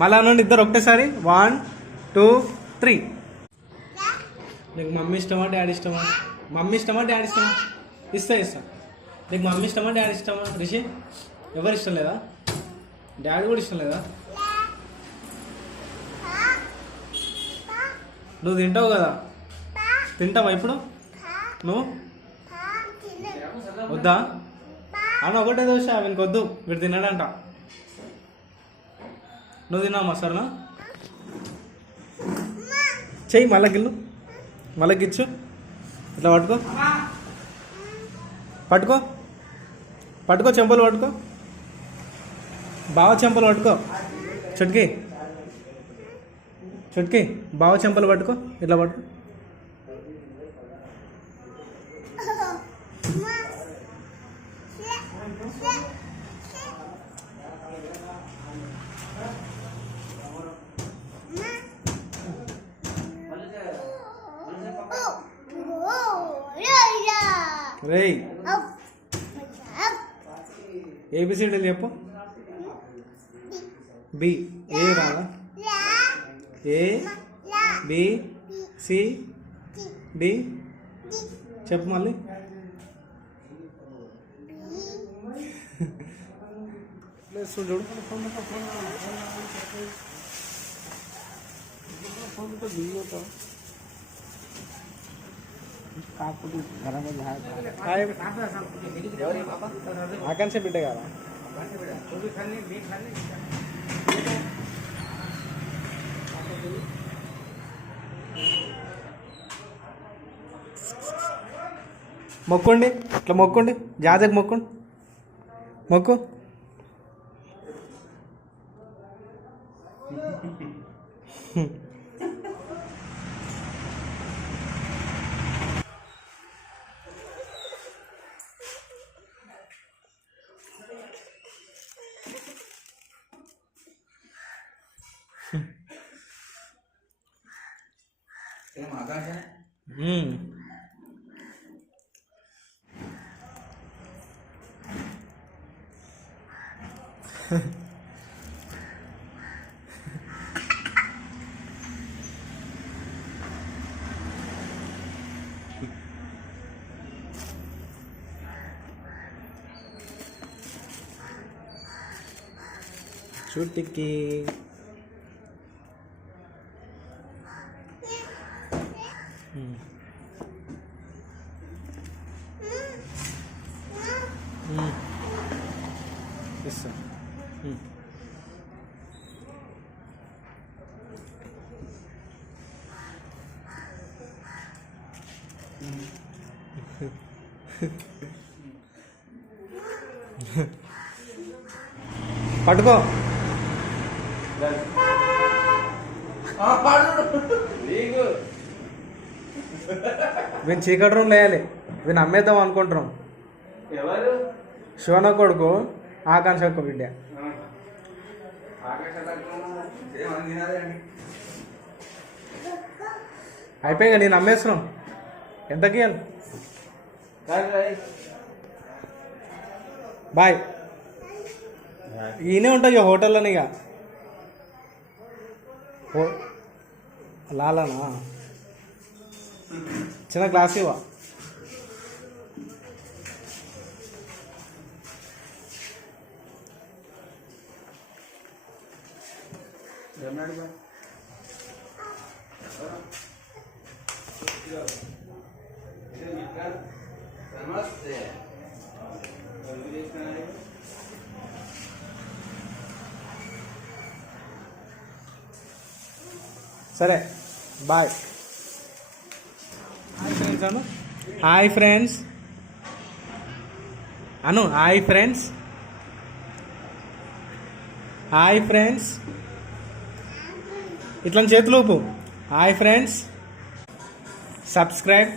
మళ్ళా నుండి ఇద్దరు ఒకటేసారి 1 2 3. నీకు మమ్మీ ఇష్టమా డాడీ ఇష్టమా? మమ్మీ ఇష్టమా డాడీ ఇష్టమా? ఇస్తా. నీకు మమ్మీ ఇష్టమా డాడీ ఇష్టమా? రిషి ఎవరు ఇష్టం లేదా? డాడీ కూడా ఇష్టం లేదా? నువ్వు తింటావు కదా, తింటావా ఇప్పుడు నువ్వు? వద్దా అన్న? ఒకటే దోశ వీనికి వద్దు, వీడు తిన్నాడంట. నువ్వు తిన్నావా సరేనా? చెయ్యి మళ్ళీ గిచ్చు. ఇట్లా పట్టుకో చెంపలు పట్టుకో, బావ చెంపలు పట్టుకో. చుట్కి బావ చెంపలు పట్టుకో, ఇట్లా పట్టుకో. రేయ్ ఏబిసిడీలు చెప్పు. బి ఏ రాదా? ఏ బి సి డి చెప్పు మళ్ళీ. చూడు ఆకాంక్ష బిడ్డ కదా. మొక్కండి, ఇట్లా మొక్కండి, జాతకు మొక్కు. చుట్టికి ఇస్తా. పట్టుకో. వీని చీకటి రూమ్ వేయాలి, వీని అమ్మేద్దాం అనుకుంటున్నాం. శివన కొడుకు ఆకాంక్ష యొక్క బిడ్డ. అయిపోయి నేను అమ్మేస్తున్నాం. ఎంతకి బాయ్. ఈయనే ఉంటాయి హోటల్లోని. ఇక లాలనా చిన్న గ్లాస్ ఇవ్వ. సరే బాయ్. హాయ్ ఫ్రెండ్స్ అను. హాయ్ ఫ్రెండ్స్ ఇట్లా చేతులు ఊపు. Hi friends, subscribe.